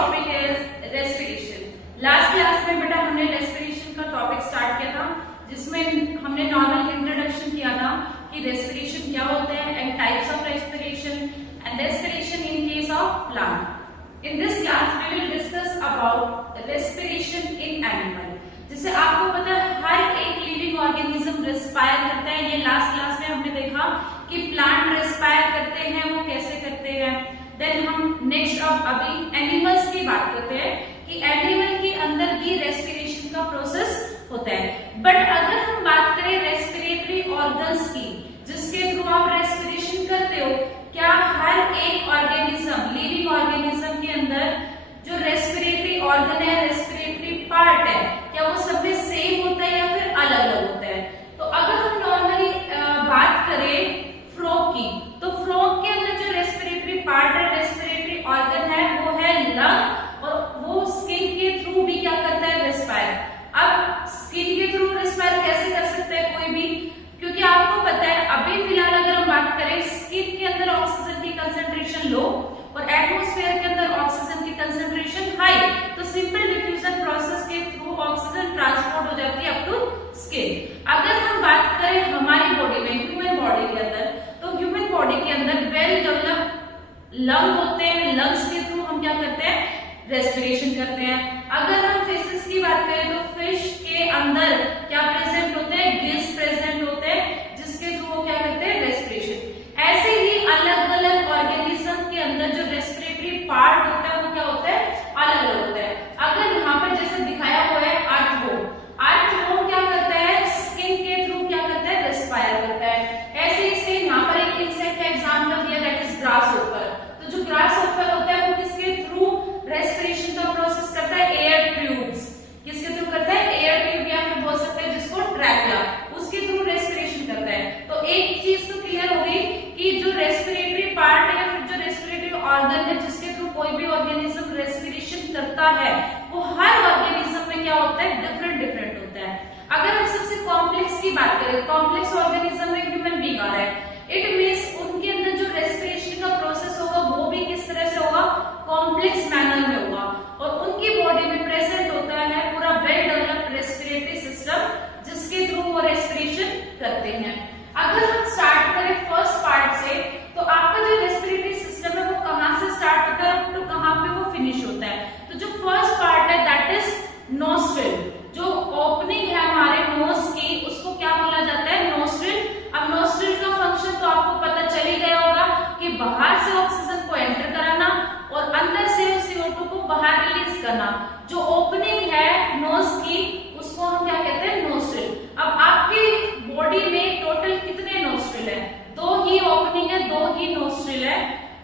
Topic is respiration. Last class में बेटा हमने रेस्पिरेशन का टॉपिक स्टार्ट किया था, जिसमें हमने नॉर्मल इंट्रोडक्शन किया था कि रेस्पिरेशन क्या होता है and types of respiration and respiration in case of plant. In this class we will discuss about respiration in animal. जैसे आपको पता है हर एक लिविंग ऑर्गेनिज्म रेस्पायर करता है। ये लास्ट क्लास में हमने देखा कि प्लांट रेस्पायर करते हैं, वो कैसे करते हैं। देन हम नेक्स्ट अब अभी एनिमल्स की बात करते हैं कि एनिमल के अंदर भी रेस्पिरेशन का प्रोसेस होता है। बट अगर हम बात करें रेस्पिरेटरी ऑर्गन्स की, जिसके थ्रू आप रेस्पिरेशन करते हो, क्या हर एक ऑर्गेनिज्म लिविंग ऑर्गेनिज्म के अंदर जो रेस्पिरेटरी ऑर्गन है, रेस्पिरेटरी पार्ट है, क्या वो सब में सेम होता है या फिर अलग अलग होता है? तो अगर हम नॉर्मली बात करें फ्रॉग की, तो फ्रॉग के अंदर जो रेस्पिरेटरी पार्ट है, रेस्पिरेटरी ऑर्गन है, वो है लंग, और वो स्किन के थ्रू भी क्या करता है, रेस्पायर। अब स्किन के थ्रू रेस्पायर कैसे कर सकता है कोई भी? क्योंकि आपको पता है अभी फिलहाल अगर हम बात करें स्किन के अंदर ऑक्सीजन की कंसंट्रेशन लो और एटमॉस्फेयर के अंदर ऑक्सीजन की कंसंट्रेशन हाई, तो सिंपल डिफ्यूजन प्रोसेस के थ्रू ऑक्सीजन ट्रांसपोर्ट हो जाती है अप टू स्किन। अगर हम बात करें हमारी बॉडी में, ह्यूमन बॉडी के अंदर, तो ह्यूमन बॉडी के अंदर वेल डेवलप्ड लंग होते हैं। लंग्स के थ्रू हम क्या करते हैं, रेस्पिरेशन करते हैं। अगर हम फिशेस की बात करें तो फिश के अंदर क्या प्रेजेंट होते हैं, गिल्स प्रेजेंट होते हैं, जिसके थ्रू वो क्या करते हैं, रेस्पिरेशन। ऐसे ही अलग अलग ऑर्गेनिज्म के अंदर जो रेस्पिरेटरी पार्ट होता है वो क्या होता है, अलग अलग होता है। अगर यहाँ पर जैसे दिखाया हुआ है अर्थवॉर्म, अर्थवॉर्म क्या करता है, स्किन के थ्रू क्या करता है, रेस्पायर करता है। ऐसे ही यहाँ पर एक इंसेक्ट का एग्जांपल दिया, दैट इज ग्रासहोपर। तो जो ग्रासहोपर होता है वो किसके थ्रू रेस्पिरेशन का प्रोसेस करता है, एयर ट्यूब्स। किसके थ्रू करता है, एयर ट्यूब, या फिर बोल सकते हैं जिसको ट्रैकिया, उसके थ्रू रेस्पिरेशन करता है। तो एक चीज तो क्लियर हो गई कि जो रेस्पिरेटरी पार्ट है या फिर जो रेस्पिरेटरी ऑर्गन है जिसके थ्रू कोई भी ऑर्गेनिज्म रेस्पिरेशन करता है, वो हर ऑर्गेनिज्म में क्या होता है, डिफरेंट डिफरेंट होता है। अगर हम सबसे कॉम्प्लेक्स की बात करें, कॉम्प्लेक्स ऑर्गेनिज्म में ह्यूमन बीइंग आ रहा है, इट मींस उनके अंदर जो रेस्पिरेशन का प्रोसेस होगा वो भी किस तरह से होगा, कॉम्प्लेक्स मैनर में होगा, और उनकी बॉडी में प्रेजेंट होता है पूरा वेल डेवलप्ड रेस्पिरेटरी सिस्टम, जिसके थ्रू वो रेस्पिरेशन करते हैं। अगर हम स्टार्ट करें फर्स्ट पार्ट से, तो आपका जो रेस्पिरेटरी सिस्टम है वो कहां से स्टार्ट होता है तो कहां पे वो फिनिश होता है? तो जो फर्स्ट पार्ट है दैट इज नोस्ट्रिल। जो ओपनिंग है हमारे नोज की, उसको क्या बोला जाता है, नोस्ट्रिल। अब नोस्ट्रिल का फंक्शन तो आपको पता चल ही गया होगा कि बाहर से ऑक्सीजन को एंटर कराना और अंदर से CO2 को बाहर रिलीज करना। जो ओपनिंग है नोज की, उसको हम क्या कहते हैं, नोस्ट्रिल। अब आपकी बॉडी में टोटल कितने नोस्ट्रिल है? 2 ही ओपनिंग है, 2 ही नोस्ट्रिल है,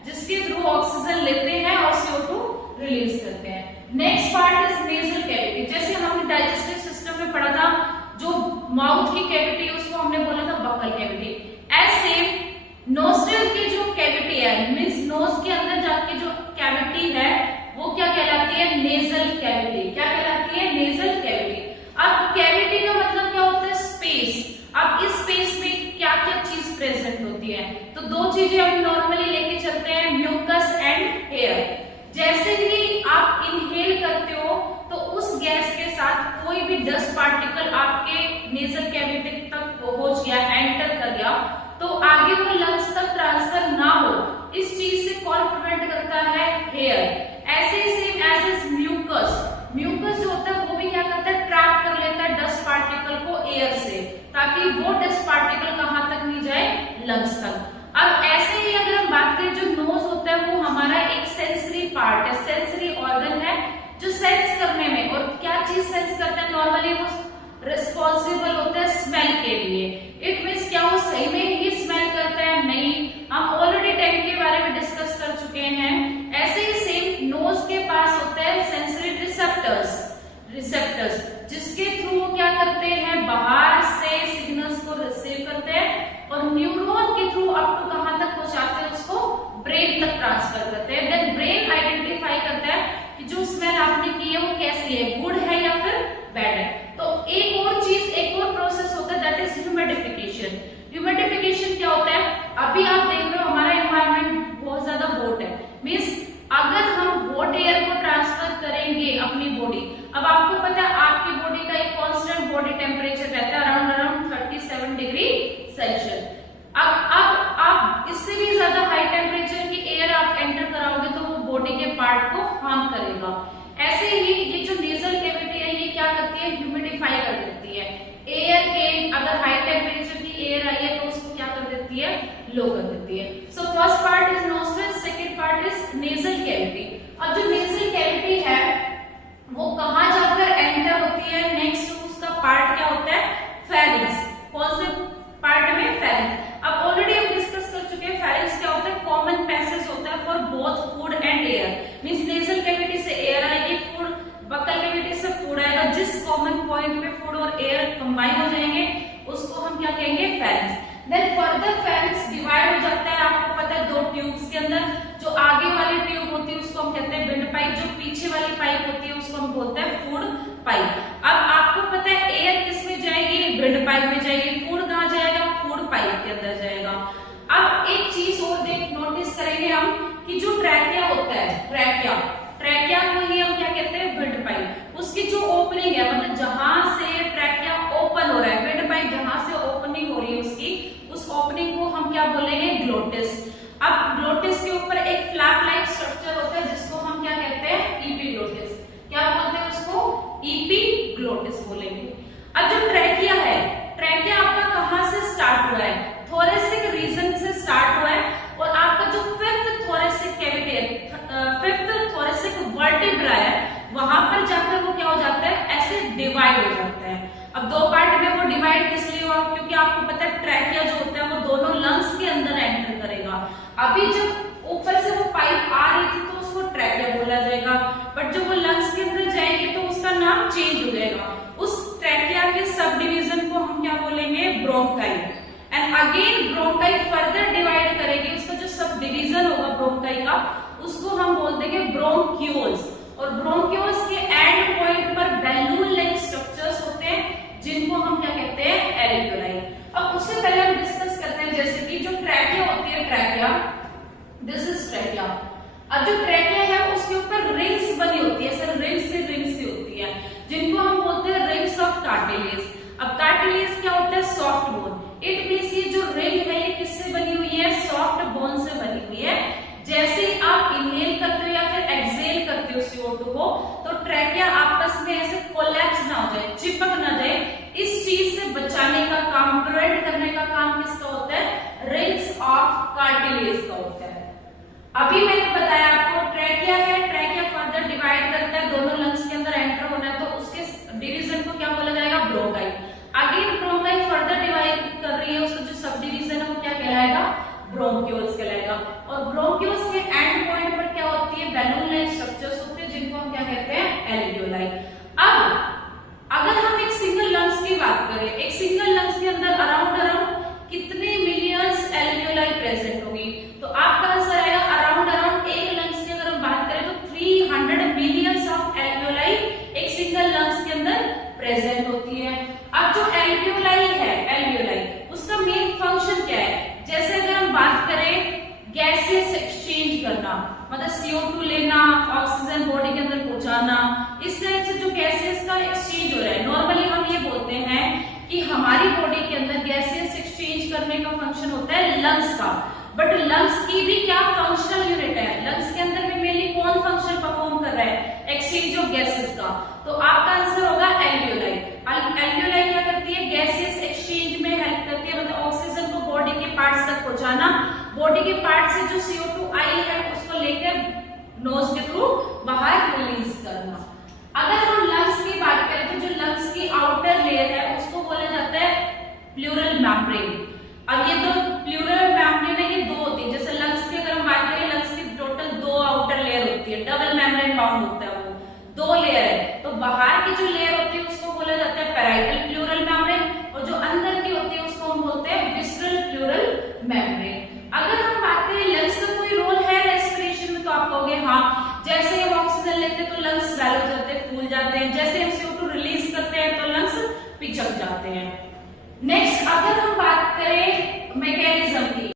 जिसके थ्रू ऑक्सीजन लेते हैं और CO2 रिलीज करते हैं। Next part is nasal cavity. जैसे हमने डाइजेस्टिव सिस्टम में पढ़ा था, जो माउथ की कैविटी उसको हमने बोला था बक्कल कैविटी। ऐसे नोस्ट्रिल की जो कैविटी है, मींस नोज के अंदर जाके जो कैविटी है वो क्या कहलाती है, नेजल कैविटी। क्या कहलाती है, नेजल कैविटी। अब कैविटी का मतलब क्या होता है, स्पेस। अब इस स्पेस में क्या क्या चीज प्रेजेंट होती है? तो 2 चीजें हम नॉर्मली लेके चलते हैं, म्यूकस एंड एयर। जैसे ही आप इनहेल करते हो तो उस गैस के साथ कोई भी डस्ट पार्टिकल आपके नेजल कैविटी तक पहुंच गया, एंटर कर गया, तो आगे वो लंग्स तक ट्रांसफर ना हो, इस चीज से कौन प्रिवेंट करता है, एयर। ऐसे ही same as is mucus. Mucus जो होता है वो भी क्या करता है, ट्रैप कर लेता है डस्ट पार्टिकल को एयर से, ताकि वो डस्ट पार्टिकल कहां तक नहीं जाए, लंग्स तक। अब ऐसे ही अगर हम बात करें, जो नोज होता है वो हमारा एक सेंसरी पार्ट है, सेंसरी ऑर्गन है, जो सेंस करने में, और क्या चीज सेंस करता है, नॉर्मली वो रिस्पॉन्सिबल होता है स्मेल के लिए। इट मींस क्या वो सही में ही स्मेल करता है? नहीं, हम ऑलरेडी टैंक के बारे में डिस्कस कर चुके हैं। ऐसे ही सेम नोज के पास होते हैं सेंसरी रिसेप्टर्स, जिसके थ्रू वो क्या करते हैं, बाहर से सिग्नल्स को रिसीव करते हैं और न्यूरॉन के थ्रू अप टू कहां तक पहुंचाते हैं, उसको ब्रेन तक ट्रांसफर करते हैं। देन ब्रेन आइडेंटिफाई करता है कि जो स्मेल आपने की है वो कैसी है, गुड है या फिर बैड है। तो एक और चीज, एक और प्रोसेस होता है दैट इज ह्यूमिडिफिकेशन। ह्यूमिडिफिकेशन क्या होता है, अभी आप देख रहे हो हमारा एनवायरनमेंट बहुत ज्यादा हॉट है, मींस अगर हम हॉट एयर को ट्रांसफर पार्ट को हार्म करेगा। ऐसे ही ये जो नेजल कैविटी है ये क्या करती है, ह्यूमिडिफाई कर देती है। एयर के अगर हाई टेम्परेचर की एयर आई है तो उसको क्या कर देती है, लो कर देती है। So first part is nostril, second part is nasal cavity. अब जो नेजल कैविटी है वो कहां जाकर एंटर होती है, नेक्स्ट उसका पार्ट क्या होता है, फेरिंक्स। कौन से पार्ट में, फेरिंक्स। अब ऑलरेडी हम डिस्कस कर चुके हैं फेरिंक्स क्या होता है, कॉमन पैसेज होता है for both food and air. Means nasal cavity से एयर आएगी, फूड बक्कल कैविटी से फूड आएगा। जिस कॉमन पॉइंट पे फूड और एयर कंबाइन हो जाएंगे उसको हम क्या कहेंगे, pharynx. Then further pharynx divide हो जाता है, आपको पता है, दो ट्यूब्स के अंदर। जो आगे वाली ट्यूब होती है उसको हम कहते हैं विंड पाइप, जो पीछे वाली पाइप होती है उसको हम बोलते हैं फूड पाइप। अब आपको पता है एयर किस में जाएगी, विंड पाइप में जाएगी। फूड कहां जाएगा, फूड पाइप के अंदर जाएगा। अब एक चीज और नोटिस करेंगे हम कि जो ट्रैकिया होता है, ट्रैकिया को ही हम क्या कहते हैं, विंड पाइप। उसकी जो ओपनिंग है, मतलब जहां से ट्रैकिया ओपन हो रहा है, विंड पाइप जहां से ओपनिंग हो रही है उसकी, उस ओपनिंग को हम क्या बोलेंगे, ग्लोटिस। अब ग्लोटिस के ऊपर एक फ्लैप लाइक स्ट्रक्चर होता है जिसको हम क्या कहते हैं, इपीग्लोटिस। क्या बोलते हैं उसको, इपीग्लोटिस बोलेंगे। अब जो ट्रैकिया है, ट्रैकिया आपका कहां से स्टार्ट हुआ है, थोरेसिक रीजन से स्टार्ट हुआ है। और आपका जो फिफ्थ थोरेसिक कैविटी है, फिफ्थ थोरेसिक वर्टिब्रा है, वहां पर जाकर वो क्या हो जाता है, ऐसे डिवाइड हो जाता है। अब दो पार्ट में वो डिवाइड किस लिए हुआ, क्योंकि आपको पता है ट्रैकिया जो होता है वो दोनों लंग्स के अंदर एंटर करेगा। अभी जब ऊपर से वो पाइप आ रही थी तो उसको ट्रैकिया बोला जाएगा, बट जब वो लंग्स के अंदर जाएगी तो उसका नाम चेंज हो जाएगा। उस ट्रैकिया के सब डिवीजन को हम क्या बोलेंगे, bronchi. And again bronchi further divide करेगी, उसका जो सब डिवीजन होगा ब्रोंकाई का उसको हम बोल देंगे ब्रोंक्यूल्स। और ब्रोंक्यूल्स के एंड पॉइंट पर बैलून लाइक स्ट्रक्चर्स होते हैं जिनको हम क्या कहते हैं, एल्वियोलाई। अब उससे पहले हम डिस्कस करते हैं जैसे कि जो ट्रैकिया होती है, ट्रैकिया, दिस इज ट्रैकिया। अब जो ट्रैकिया है उसके ऊपर रिंग्स बनी होती है, सर रिंग्स सी होती है, जिनको हम बोलते हैं रिंग्स ऑफ कार्टिलेज। अब कार्टिलेज क्या होता है, सॉफ्ट बोन। इट मींस ये जो रिंग है ये किससे बनी हुई है, सॉफ्ट बोन से बनी हुई है। जैसे आप इनहेल करते हो या फिर एक्सहेल करते हो CO2 को, तो ट्रैकिया आपस में ऐसे कोलैप्स ना हो जाए, चिपक ना जाए, इस चीज से बचाने का काम, प्रिवेंट करने का काम किसका होता है, रिंग्स ऑफ कार्टिलेज का होता है। अभी मैंने बताया आपको ट्रैकिया है, ट्रैकिया फर्दर डिवाइड करता है, दोनों लंग्स के अंदर एंटर होना है तो उसके डिवीजन को क्या बोला जाएगा, bronchi. Again bronchi further divide कर रही है, उसका जो सब डिवीजन है वो क्या कहलाएगा, ब्रोंक्यूल्स कहलाएगा। और ब्रोंक्यूल्स के एंड पॉइंट पर क्या होती है, बैलून लाइक स्ट्रक्चर्स होते हैं जिनको हम क्या कहते हैं, एल्वियोलाई। अब अगर हम एक सिंगल लंग्स की बात करें, एक सिंगल लंग्स के अंदर अराउंड कितने मिलियंस एल्वियोलाई प्रेजेंट होगी, तो आपका आंसर आएगा अराउंड एक लंग्स की अगर हम बात करें तो 300 मिलियंस ऑफ एल्वियोलाई एक सिंगल लंग्स के अंदर प्रेजेंट होती है। अब जो एल्वियोलाई है, एल्वियोलाई उसका मेन फंक्शन क्या है, जैसे अगर हम बात करें गैसेस एक्सचेंज करना, मतलब CO2 लेना, ऑक्सीजन बॉडी के अंदर पहुंचाना, इस तरह से जो गैसेस का एक्सचेंज हो रहा है, नॉर्मली हम ये बोलते हैं कि हमारी बॉडी के अंदर गैसेस एक्सचेंज करने का फंक्शन होता है लंग्स का। बट लंग्स की भी क्या फंक्शनल यूनिट है, लंग्स के अंदर में मेनली कौन फंक्शन परफॉर्म कर रहा है, एक्सचेंज ऑफ गैसेस का, तो आपका आंसर होगा एल्वियोलाई। एल्वियोलाई क्या करती है, गैसेस एक्सचेंज में हेल्प करती है, मतलब ऑक्सीजन को बॉडी के पार्ट्स तक पहुंचाना, बॉडी के पार्ट से जो CO2 आई है उसको लेकर नोज के थ्रू बाहर रिलीज करना। अगर हम लंग्स की बात करें तो जो लंग्स की आउटर लेयर है उसको बोला जाता है प्लूरल मेम्ब्रेन। अब ये दो प्लूरल मेम्ब्रेन है, ये दो होती है, जैसे लंग्स की अगर हम बात करें, लंग्स की टोटल दो आउटर लेयर होती है, डबल मेम्ब्रेन बाउंड होता है, वो दो लेयर है। तो बाहर की जो लेयर होती है उसको बोला जाता है पैराइटल प्लूरल मेम्ब्रेन, और जो अंदर की होती है उसको हम बोलते हैं विसरल प्लूरल मेम्ब्रेन। अगर हम बात करें लंग्स का कोई रोल है रेस्पिरेशन में, तो आप कहोगे हाँ, जैसे हम ऑक्सीजन लेते हैं तो लंग्स स्वेलो हो जाते हैं, फूल जाते हैं, जैसे हम CO2 रिलीज करते हैं तो लंग्स पिचक जाते हैं। नेक्स्ट अगर हम बात करें मैकेनिज्म